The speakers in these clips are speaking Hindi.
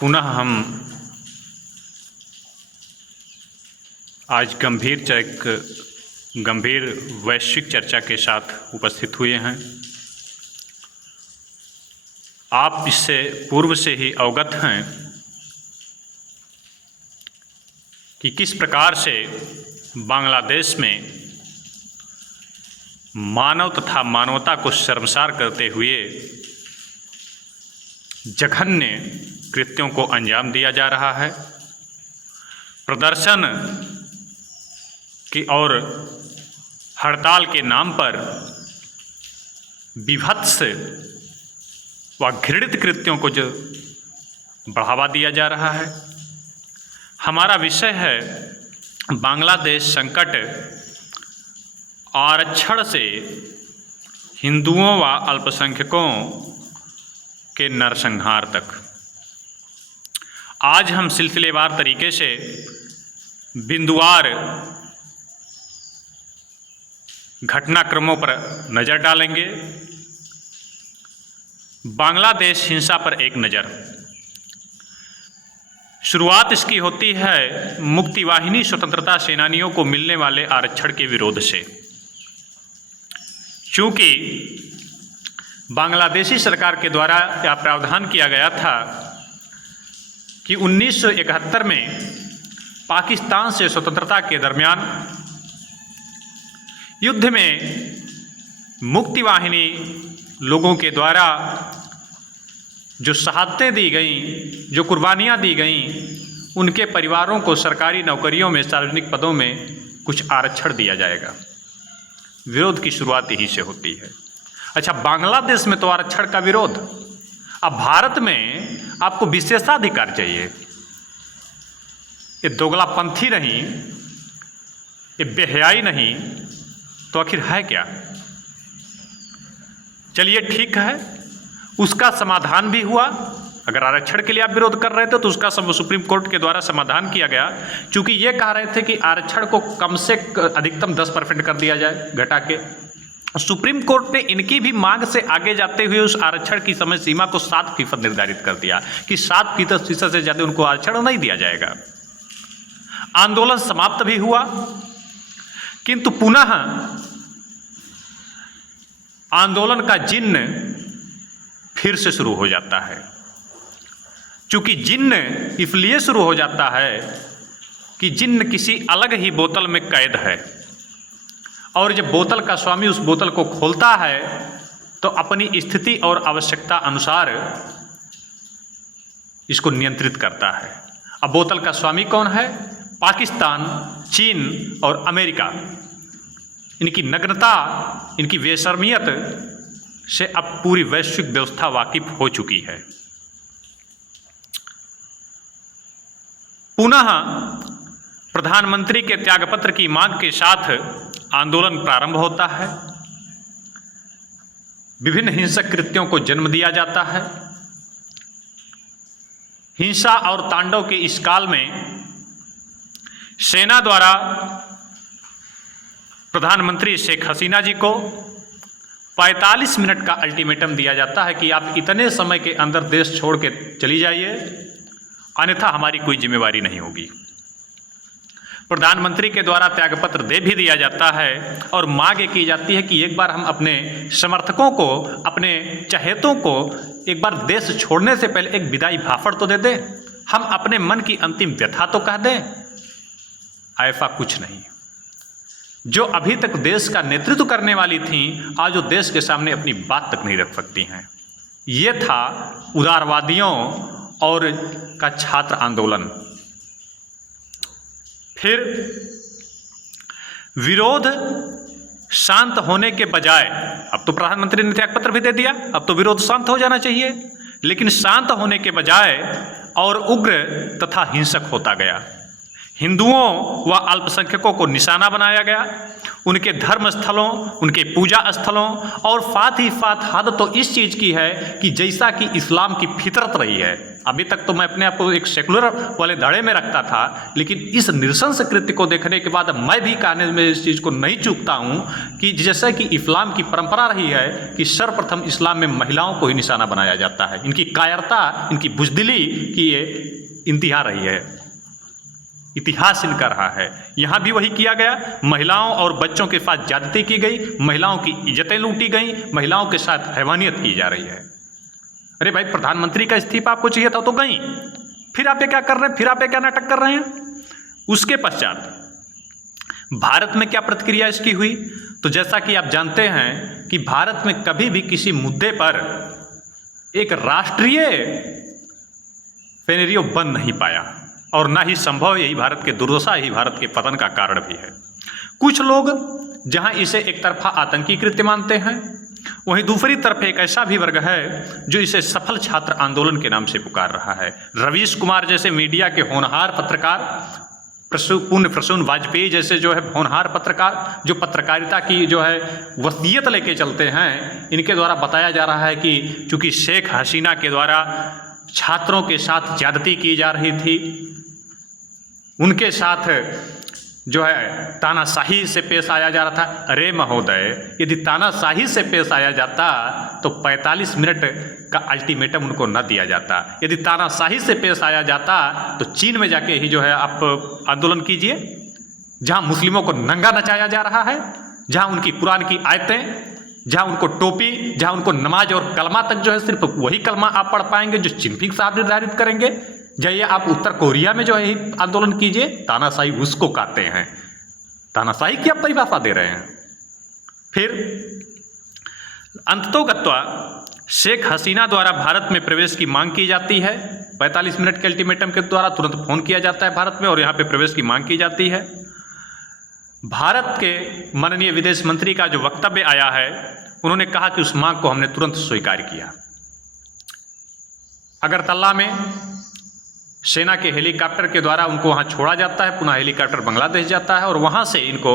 पुनः हम आज गंभीर वैश्विक चर्चा के साथ उपस्थित हुए हैं। आप इससे पूर्व से ही अवगत हैं कि किस प्रकार से बांग्लादेश में मानव तथा मानवता को शर्मसार करते हुए जघन्य कृत्यों को अंजाम दिया जा रहा है। प्रदर्शन की और हड़ताल के नाम पर विभत्स व घृणित कृत्यों को जो बढ़ावा दिया जा रहा है। हमारा विषय है बांग्लादेश संकट, आरक्षण से हिंदुओं व अल्पसंख्यकों के नरसंहार तक। आज हम सिलसिलेवार तरीके से बिंदुवार घटनाक्रमों पर नज़र डालेंगे। बांग्लादेश हिंसा पर एक नज़र। शुरुआत इसकी होती है मुक्तिवाहिनी स्वतंत्रता सेनानियों को मिलने वाले आरक्षण के विरोध से। चूँकि बांग्लादेशी सरकार के द्वारा यह प्रावधान किया गया था कि 1971 में पाकिस्तान से स्वतंत्रता के दरमियान युद्ध में मुक्तिवाहिनी लोगों के द्वारा जो शहादतें दी गईं, जो कुर्बानियाँ दी गईं, उनके परिवारों को सरकारी नौकरियों में, सार्वजनिक पदों में कुछ आरक्षण दिया जाएगा। विरोध की शुरुआत यहीं से होती है। अच्छा, बांग्लादेश में तो आरक्षण का विरोध, अब भारत में आपको विशेषाधिकार चाहिए। ये दोगलापंथी नहीं, ये बेहयाई नहीं, तो आखिर है क्या? चलिए ठीक है, उसका समाधान भी हुआ। अगर आरक्षण के लिए आप विरोध कर रहे थे तो उसका सुप्रीम कोर्ट के द्वारा समाधान किया गया। चूंकि ये कह रहे थे कि आरक्षण को कम से अधिकतम 10% कर दिया जाए घटा के। सुप्रीम कोर्ट ने इनकी भी मांग से आगे जाते हुए उस आरक्षण की समय सीमा को 7% निर्धारित कर दिया कि 7% से ज़्यादा उनको आरक्षण नहीं दिया जाएगा। आंदोलन समाप्त भी हुआ, किंतु पुनः आंदोलन का जिन्न फिर से शुरू हो जाता है। चूंकि जिन्न इसलिए शुरू हो जाता है कि जिन्न किसी अलग ही बोतल में कैद है, और जब बोतल का स्वामी उस बोतल को खोलता है तो अपनी स्थिति और आवश्यकता अनुसार इसको नियंत्रित करता है। अब बोतल का स्वामी कौन है? पाकिस्तान, चीन और अमेरिका। इनकी नग्नता, इनकी बेशर्मियत से अब पूरी वैश्विक व्यवस्था वाकिफ हो चुकी है। पुनः प्रधानमंत्री के त्यागपत्र की मांग के साथ आंदोलन प्रारंभ होता है। विभिन्न हिंसक कृत्यों को जन्म दिया जाता है। हिंसा और तांडव के इस काल में सेना द्वारा प्रधानमंत्री शेख हसीना जी को 45 मिनट का अल्टीमेटम दिया जाता है कि आप इतने समय के अंदर देश छोड़ के चली जाइए, अन्यथा हमारी कोई जिम्मेवारी नहीं होगी। प्रधानमंत्री के द्वारा त्यागपत्र दे भी दिया जाता है और मांग की जाती है कि एक बार हम अपने समर्थकों को, अपने चहेतों को एक बार देश छोड़ने से पहले एक विदाई भाफड़ तो दे दें, हम अपने मन की अंतिम व्यथा तो कह दें। ऐसा कुछ नहीं। जो अभी तक देश का नेतृत्व करने वाली थीं, आज वो देश के सामने अपनी बात तक नहीं रख सकती हैं। ये था उदारवादियों और का छात्र आंदोलन। फिर विरोध शांत होने के बजाय, अब तो प्रधानमंत्री ने त्यागपत्र भी दे दिया, अब तो विरोध शांत हो जाना चाहिए, लेकिन शांत होने के बजाय और उग्र तथा हिंसक होता गया। हिंदुओं व अल्पसंख्यकों को निशाना बनाया गया, उनके धर्म स्थलों, उनके पूजा स्थलों, और साथ ही साथ हद तो इस चीज़ की है कि जैसा कि इस्लाम की फितरत रही है। अभी तक तो मैं अपने आप को एक सेकुलर वाले धड़े में रखता था, लेकिन इस नृशंस कृत्य को देखने के बाद मैं भी कहने में इस चीज़ को नहीं चूकता हूँ कि जैसा कि इस्लाम की परंपरा रही है कि सर्वप्रथम इस्लाम में महिलाओं को ही निशाना बनाया जाता है। इनकी कायरता, इनकी बुज़दिली की ये इंतहा रही है, इतिहास इनका रहा है। यहाँ भी वही किया गया, महिलाओं और बच्चों के साथ ज्यादती की गई, महिलाओं की इज्जतें लूटी गई, महिलाओं के साथ हैवानियत की जा रही है। अरे भाई, प्रधानमंत्री का इस्तीफा आपको चाहिए था तो गई, फिर आप ये क्या कर रहे हैं, फिर आप ये क्या नाटक कर रहे हैं। उसके पश्चात भारत में क्या प्रतिक्रिया इसकी हुई, तो जैसा कि आप जानते हैं कि भारत में कभी भी किसी मुद्दे पर एक राष्ट्रीय सिनेरियो बन नहीं पाया और ना ही संभव। यही भारत के दुर्दशा, यही भारत के पतन का कारण भी है। कुछ लोग जहां इसे एक तरफा आतंकी कृत्य मानते हैं, वहीं दूसरी तरफ एक ऐसा भी वर्ग है जो इसे सफल छात्र आंदोलन के नाम से पुकार रहा है। रवीश कुमार जैसे मीडिया के होनहार पत्रकार, पुण्य प्रसून वाजपेयी जैसे जो है होनहार पत्रकार, जो पत्रकारिता की जो है वसीयत लेके चलते हैं, इनके द्वारा बताया जा रहा है कि चूंकि शेख हसीना के द्वारा छात्रों के साथ ज्यादती की जा रही थी, उनके साथ जो है तानाशाही से पेश आया जा रहा था। अरे महोदय, यदि तानाशाही से पेश आया जाता तो 45 मिनट का अल्टीमेटम उनको न दिया जाता। यदि तानाशाही से पेश आया जाता तो चीन में जाके ही जो है आप आंदोलन कीजिए, जहां मुस्लिमों को नंगा नचाया जा रहा है, जहां उनकी कुरान की आयतें, जहां उनको टोपी, जहां उनको नमाज और कलमा तक जो है सिर्फ वही कलमा आप पढ़ पाएंगे जो जिनपिंग साहब निर्धारित करेंगे। जाइए आप उत्तर कोरिया में जो है आंदोलन कीजिए, तानाशाही उसको कहते हैं। तानाशाही की आप परिभाषा दे रहे हैं। फिर अंततोगत्वा शेख हसीना द्वारा भारत में प्रवेश की मांग की जाती है। 45 मिनट के अल्टीमेटम के द्वारा तुरंत फोन किया जाता है भारत में और यहाँ पे प्रवेश की मांग की जाती है। भारत के माननीय विदेश मंत्री का जो वक्तव्य आया है, उन्होंने कहा कि उस मांग को हमने तुरंत स्वीकार किया। अगरतला में सेना के हेलीकॉप्टर के द्वारा उनको वहां छोड़ा जाता है, पुनः हेलीकॉप्टर बांग्लादेश जाता है और वहां से इनको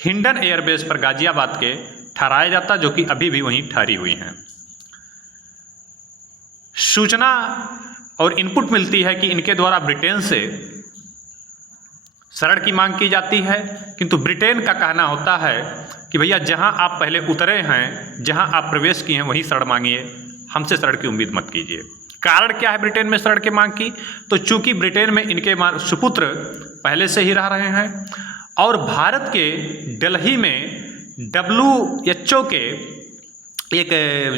हिंडन एयरबेस पर गाजियाबाद के ठहराया जाता है, जो कि अभी भी वहीं ठहरी हुई हैं। सूचना और इनपुट मिलती है कि इनके द्वारा ब्रिटेन से शरण की मांग की जाती है, किंतु ब्रिटेन का कहना होता है कि भैया जहां आप पहले उतरे हैं, जहां आप प्रवेश किए हैं वहीं शरण मांगिए, हमसे शरण की उम्मीद मत कीजिए। कारण क्या है ब्रिटेन में शरण की मांग की, तो चूंकि ब्रिटेन में इनके सुपुत्र पहले से ही रह रहे हैं और भारत के दिल्ली में WHO के एक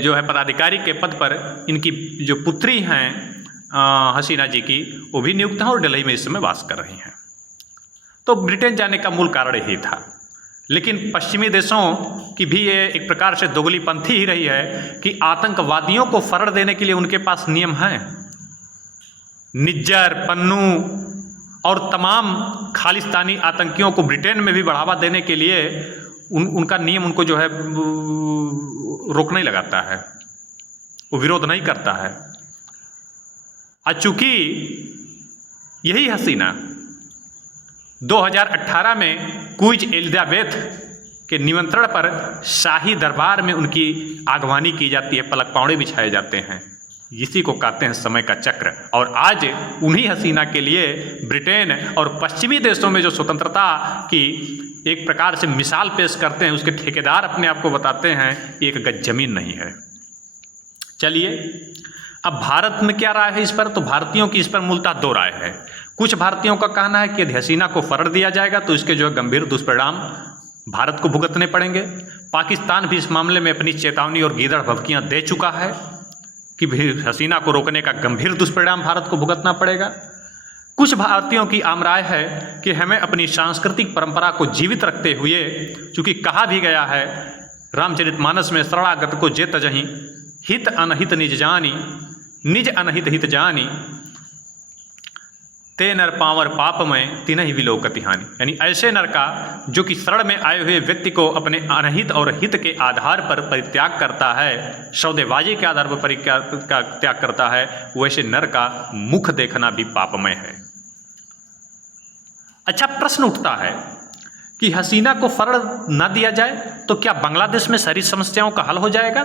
जो है पदाधिकारी के पद पर इनकी जो पुत्री हैं हसीना जी की, वो भी नियुक्त हैं और दिल्ली में इस समय वास कर रही हैं। तो ब्रिटेन जाने का मूल कारण यही था। लेकिन पश्चिमी देशों की भी ये एक प्रकार से दोगलीपंथी ही रही है कि आतंकवादियों को फरड़ देने के लिए उनके पास नियम हैं। निज्जर, पन्नू और तमाम खालिस्तानी आतंकियों को ब्रिटेन में भी बढ़ावा देने के लिए उनका नियम उनको जो है रोक नहीं लगाता है, वो विरोध नहीं करता है। चूंकि यही हसीना 2018 में क्वीन एलिजाबेथ के निमंत्रण पर शाही दरबार में उनकी आगवानी की जाती है, पलक पावड़े बिछाए जाते हैं। इसी को कहते हैं समय का चक्र। और आज उन्हीं हसीना के लिए ब्रिटेन और पश्चिमी देशों में जो स्वतंत्रता की एक प्रकार से मिसाल पेश करते हैं, उसके ठेकेदार अपने आप को बताते हैं एक गज जमीन नहीं है। चलिए, अब भारत में क्या राय है इस पर, तो भारतीयों की इस पर मूलतः दो राय है। कुछ भारतीयों का कहना है कि यदि हसीना को फरड़ दिया जाएगा तो इसके जो है गंभीर दुष्परिणाम भारत को भुगतने पड़ेंगे। पाकिस्तान भी इस मामले में अपनी चेतावनी और गीदड़ भभकियां दे चुका है कि हसीना को रोकने का गंभीर दुष्परिणाम भारत को भुगतना पड़ेगा। कुछ भारतीयों की आम राय है कि हमें अपनी सांस्कृतिक परंपरा को जीवित रखते हुए, चूँकि कहा भी गया है रामचरितमानस में शरणागत को जे तजहीं हित अनहित निज जानी, निज अनहित हित जानी, ते नर पावर पाप में तिन्हि विलोकति हानि। यानी ऐसे नर का जो कि शरण में आए हुए व्यक्ति को अपने अनहित और हित के आधार पर परित्याग करता है, सौदेबाजी के आधार पर परित्याग करता है, वैसे नर का मुख देखना भी पापमय है। अच्छा, प्रश्न उठता है कि हसीना को फर्द न दिया जाए तो क्या बांग्लादेश में सारी समस्याओं का हल हो जाएगा?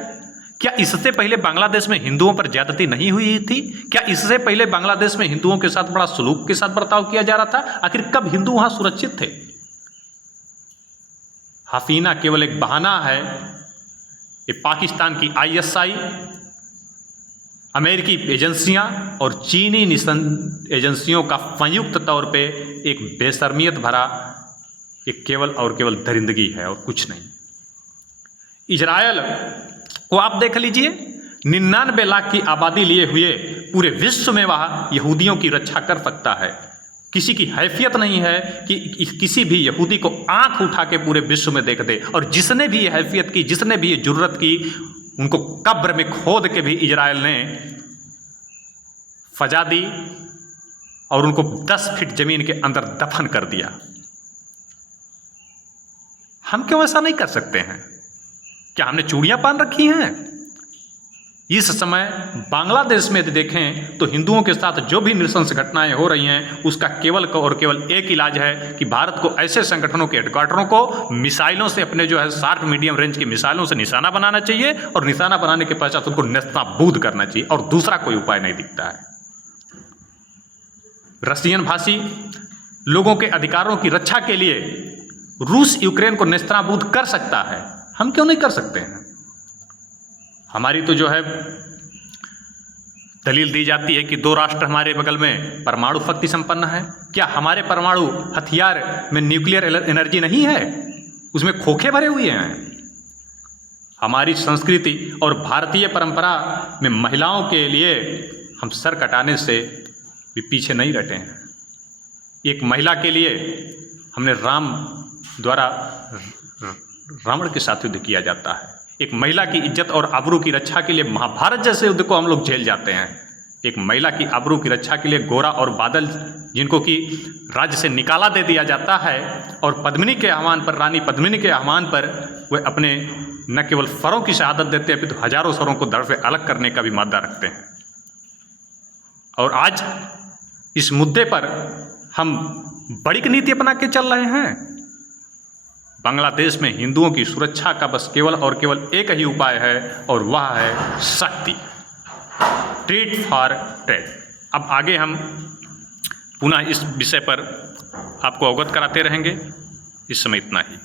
क्या इससे पहले बांग्लादेश में हिंदुओं पर ज्यादती नहीं हुई थी? क्या इससे पहले बांग्लादेश में हिंदुओं के साथ बड़ा सलूक के साथ बर्ताव किया जा रहा था? आखिर कब हिंदू वहां सुरक्षित थे? हसीना केवल एक बहाना है। ये पाकिस्तान की ISI, अमेरिकी एजेंसियां और चीनी एजेंसियों का संयुक्त तौर पे एक बेशर्मियत भरा एक केवल और केवल दरिंदगी है और कुछ नहीं। इजरायल को आप देख लीजिए, 99 लाख की आबादी लिए हुए पूरे विश्व में वह यहूदियों की रक्षा कर सकता है। किसी की हैसियत नहीं है कि किसी भी यहूदी को आंख उठा के पूरे विश्व में देख दे। और जिसने भी ये हैसियत की, जिसने भी ये जुर्रत की, उनको कब्र में खोद के भी इजरायल ने फजा दी और उनको 10 फीट जमीन के अंदर दफन कर दिया। हम क्यों ऐसा नहीं कर सकते हैं? क्या हमने चूड़ियां पहन रखी हैं? इस समय बांग्लादेश में देखें तो हिंदुओं के साथ जो भी नृशंस घटनाएं हो रही हैं, उसका केवल और केवल एक इलाज है कि भारत को ऐसे संगठनों के हेडक्वार्टरों को मिसाइलों से, अपने जो है शार्प मीडियम रेंज की मिसाइलों से निशाना बनाना चाहिए और निशाना बनाने के पश्चात उनको नेस्तनाबूद करना चाहिए और दूसरा कोई उपाय नहीं दिखता है। रशियन भाषी लोगों के अधिकारों की रक्षा के लिए रूस यूक्रेन को नेस्तनाबूद कर सकता है, हम क्यों नहीं कर सकते हैं? हमारी तो जो है दलील दी जाती है कि 2 राष्ट्र हमारे बगल में परमाणु शक्ति संपन्न है। क्या हमारे परमाणु हथियार में न्यूक्लियर एनर्जी नहीं है? उसमें खोखे भरे हुए हैं। हमारी संस्कृति और भारतीय परंपरा में महिलाओं के लिए हम सर कटाने से भी पीछे नहीं हटे हैं। एक महिला के लिए हमने राम द्वारा रावण के साथ युद्ध किया जाता है। एक महिला की इज्जत और आबरू की रक्षा के लिए महाभारत जैसे युद्ध को हम लोग झेल जाते हैं। एक महिला की आबरू की रक्षा के लिए गोरा और बादल, जिनको कि राज्य से निकाला दे दिया जाता है, और पद्मिनी के आह्वान पर, रानी पद्मिनी के आह्वान पर वे अपने न केवल सरों की शहादत देते हैं, अपितु हजारों सरों को धड़ से अलग करने का भी मादा रखते हैं। और आज इस मुद्दे पर हम बड़ी नीति अपना के चल रहे हैं। बांग्लादेश में हिंदुओं की सुरक्षा का बस केवल और केवल एक ही उपाय है और वह है शक्ति, ट्रीट फॉर ट्रेड। अब आगे हम पुनः इस विषय पर आपको अवगत कराते रहेंगे। इस समय इतना ही।